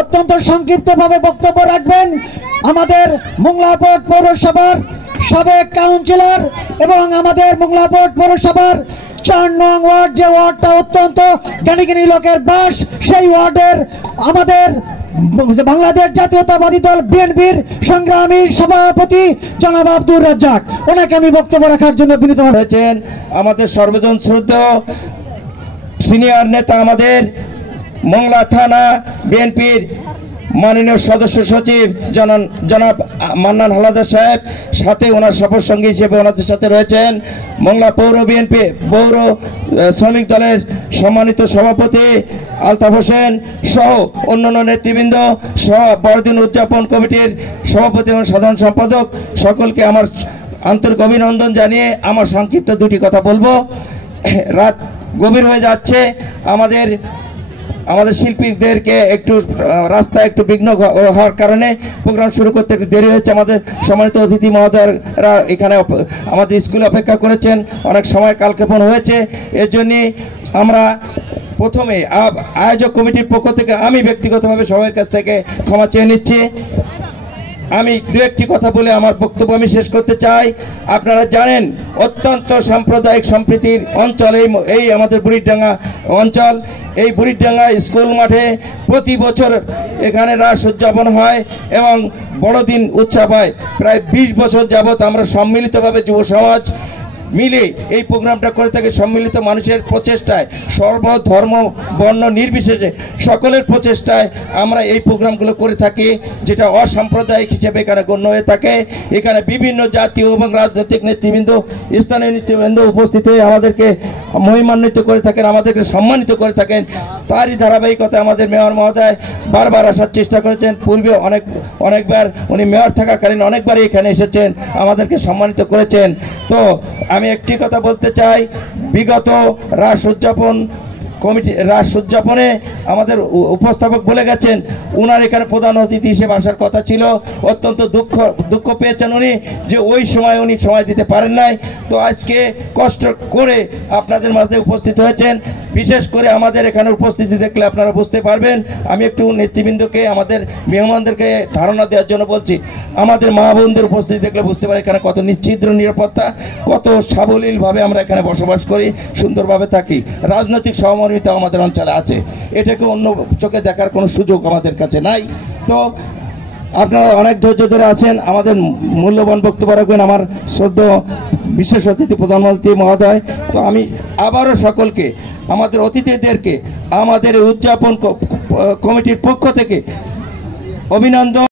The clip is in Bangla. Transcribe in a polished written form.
অত্যন্ত সংক্ষিপ্তভাবে বক্তব্য রাখবেন আমাদের মোংলাপোর্ট পৌরসভার সাবেক কাউন্সিলর এবং আমাদের মোংলাপোর্ট পৌরসভার 4 নং ওয়ার্ড, যে ওয়ার্ডটা অত্যন্ত জ্ঞানী লোকের বাস, সেই ওয়ার্ডের আমাদের বাংলাদেশ জাতীয়তাবাদী দল বিএনপির সংগ্রামী সভাপতি জনাব আব্দুর রাজ্জাক, ওনাকে আমি বক্তব্য রাখার জন্য বিনীত হয়েছেন। আমাদের সর্বজন শ্রদ্ধেয় সিনিয়র নেতা, আমাদের মোংলা থানা বিএনপির মাননীয় সদস্য সচিব জনাব মান্নান হালাদার সাহেব, সাথে ওনার শপথ সঙ্গী হিসেবে ওনাদের সাথে রয়েছেন মোংলা পৌর বিএনপি পৌর শ্রমিক দলের সম্মানিত সভাপতি আলতাফ হোসেন সহ অন্যান্য নেতৃবৃন্দ সহ বড়দিন উদযাপন কমিটির সভাপতি এবং সাধারণ সম্পাদক, সকলকে আমার আন্তরিক অভিনন্দন জানিয়ে আমার সংক্ষিপ্ত দুটি কথা বলবো। রাত গভীর হয়ে যাচ্ছে, আমাদের শিল্পীদেরকে একটু রাস্তায় একটু বিঘ্ন হওয়ার কারণে প্রোগ্রাম শুরু করতে একটু দেরি হয়েছে। আমাদের সম্মানিত অতিথি মহোদয়রা এখানে আমাদের স্কুলে অপেক্ষা করেছেন, অনেক সময় কালক্ষেপণ হয়েছে। এর জন্যে আমরা প্রথমে আয়োজক কমিটির পক্ষ থেকে আমি ব্যক্তিগতভাবে সবার কাছ থেকে ক্ষমা চেয়ে নিচ্ছি। আমি দু একটি কথা বলে আমার বক্তব্য আমি শেষ করতে চাই। আপনারা জানেন অত্যন্ত সাম্প্রদায়িক সম্প্রীতির অঞ্চল এই আমাদের বুড়িরডাঙ্গা অঞ্চল। এই বুড়িরডাঙ্গা স্কুল মাঠে প্রতি বছর এখানে রাস উদযাপন হয় এবং বড়দিন উৎসব হয়। প্রায় 20 বছর যাবৎ আমরা সম্মিলিতভাবে যুব সমাজ মিলে এই প্রোগ্রামটা করে থাকি। সম্মিলিত মানুষের প্রচেষ্টায়, সর্বধর্ম বর্ণ নির্বিশেষে সকলের প্রচেষ্টায় আমরা এই প্রোগ্রামগুলো করে থাকি, যেটা অসাম্প্রদায়িক হিসেবে এখানে গণ্য হয়ে থাকে। এখানে বিভিন্ন জাতীয় এবং রাজনৈতিক নেতৃবৃন্দ, স্থানীয় নেতৃবৃন্দ উপস্থিত হয়ে আমাদেরকে মহিমান্বিত করে থাকেন, আমাদেরকে সম্মানিত করে থাকেন। তারই ধারাবাহিকতা আমাদের মেয়র মহোদয় বারবার আসার চেষ্টা করেছেন। পূর্বে অনেকবার উনি মেয়র থাকাকালীন অনেকবারই এখানে এসেছেন, আমাদেরকে সম্মানিত করেছেন। তো আমি একটি কথা বলতে চাই, বিগত রাস উদযাপনে আমাদের উপস্থাপক বলে গেছেন উনার এখানে প্রধান অতিথি হিসেবে আসার কথা ছিল। অত্যন্ত দুঃখ পেয়েছেন উনি যে ওই সময় উনি সময় দিতে পারেন নাই। তো আজকে কষ্ট করে আপনাদের মাঝে উপস্থিত হয়েছেন। বিশেষ করে আমাদের এখানে উপস্থিতি দেখলে আপনারা বুঝতে পারবেন। আমি একটু নেতৃবৃন্দকে, আমাদের মেহমানদেরকে ধারণা দেওয়ার জন্য বলছি। আমাদের মা বোনদের উপস্থিতি দেখলে বুঝতে পারি এখানে কত নিশ্চিদ্র নিরাপত্তা, কত সাবলীলভাবে আমরা এখানে বসবাস করি, সুন্দরভাবে থাকি। রাজনৈতিক সহমর্মিতা আমাদের অঞ্চলে আছে, এটাকে অন্য চোখে দেখার কোনো সুযোগ আমাদের কাছে নাই। তো আপনারা অনেক ধৈর্য ধরে আছেন, আমাদের মূল্যবান বক্তব্য রাখবেন আমার শ্রদ্ধেয় বিশেষ অতিথি প্রধানমন্ত্রী মহোদয়। তো আমি আবারও সকলকে, আমাদের অতিথিদেরকে আমাদের উদযাপন কমিটির পক্ষ থেকে অভিনন্দন।